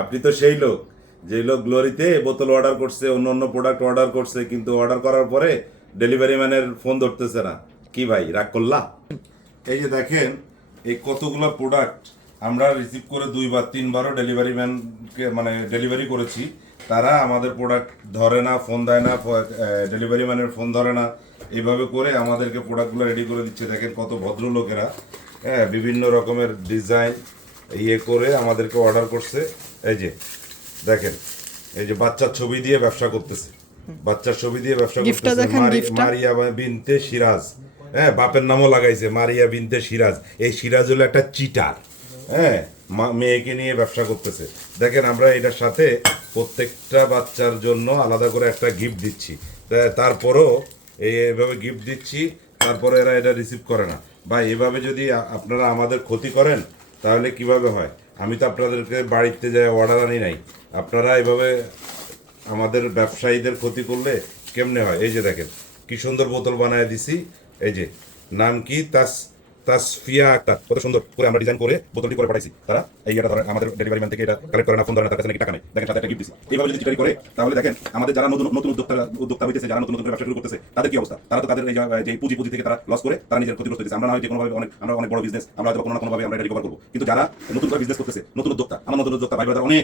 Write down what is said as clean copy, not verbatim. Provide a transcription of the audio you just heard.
আপনি তো সেই লোক, যে লোক গ্লোরিতে বোতল অর্ডার করছে, অন্য অন্য প্রোডাক্ট অর্ডার করছে, কিন্তু অর্ডার করার পরে ডেলিভারি ম্যানের ফোন ধরতেছে না। কি ভাই, রাগ করলা? এই যে দেখেন, এই কতগুলো প্রোডাক্ট আমরা রিসিভ করে 2 বার 3 বারও ডেলিভারি ম্যানকে মানে ডেলিভারি করেছি, তারা আমাদের প্রোডাক্ট ধরে না, ফোন দেয় না, ডেলিভারি ম্যানের ফোন ধরে না। এইভাবে করে আমাদেরকে প্রোডাক্টগুলো রেডি করে দিচ্ছে। দেখেন কত ভদ্রলোকেরা, হ্যাঁ, বিভিন্ন রকমের ডিজাইন ইয়ে করে আমাদেরকে অর্ডার করছে। এই যে দেখেন, এই যে বাচ্চার ছবি দিয়ে ব্যবসা করতেছে, বাচ্চার ছবি দিয়ে ব্যবসা গিফটটা করতেছে। দেখেন, গিফটটা। মারিয়া বিনতে সিরাজ, হ্যাঁ, বাপের নামও লাগাইছে মারিয়া বিনতে সিরাজ। এই সিরাজ হলো একটা চিটার, হ্যাঁ, মেয়েকে নিয়ে ব্যবসা করতেছে। দেখেন আমরা এটার সাথে প্রত্যেকটা বাচ্চার জন্য আলাদা করে একটা গিফট দিচ্ছি। তারপরও এইভাবে গিফট দিচ্ছি, তারপরে এরা এটা রিসিভ করে না। ভাই, এভাবে যদি আপনারা আমাদের ক্ষতি করেন তাহলে কিভাবে হয়? আমি তো আপনাদেরকে বাড়িতে যাই অর্ডার আনি নাই। আপনারা এভাবে আমাদের ব্যবসায়ীদের ক্ষতি করলে কেমনে হয়? এই যে দেখেন কি সুন্দর বোতল বানায় দিছি। এই যে নাম কি, তাসফিয়া আক্তার। কত সুন্দর করে আমরা ডিজাইন করে বোতলটি করে পাঠাইছি। তারা এই এটা ধরেন, আমাদের ডেলিভারি ম্যান থেকে এটা কালেক্ট করে না, ফোন ধরে না, তার কাছে নাকি টাকা নেই। দেখেন সাথে একটা গিফট দিছি। এইভাবে যদি চিটারি করে তাহলে দেখেন আমাদের যারা নতুন নতুন উদ্যোক্তা হইতেছে, যারা নতুন নতুন ব্যবসা শুরু করতেছে, তাদের কি অবস্থা? তারা তো তাদের এই যে পুঁজি থেকে তারা লস করে তারা নিজের ক্ষতিগ্রস্ত হইতেছে। আমরা না হয় যে কোনোভাবে আমরা অনেক বড় বিজনেস, আমরা হয়তো কোনো না কোনোভাবে আমরা এটা রিকভার করবো, কিন্তু যারা নতুন করে বিজনেস করতেছে, নতুন উদ্যোক্তা, আমার নতুন উদ্যোক্তা ভাই ব্রাদার অনেক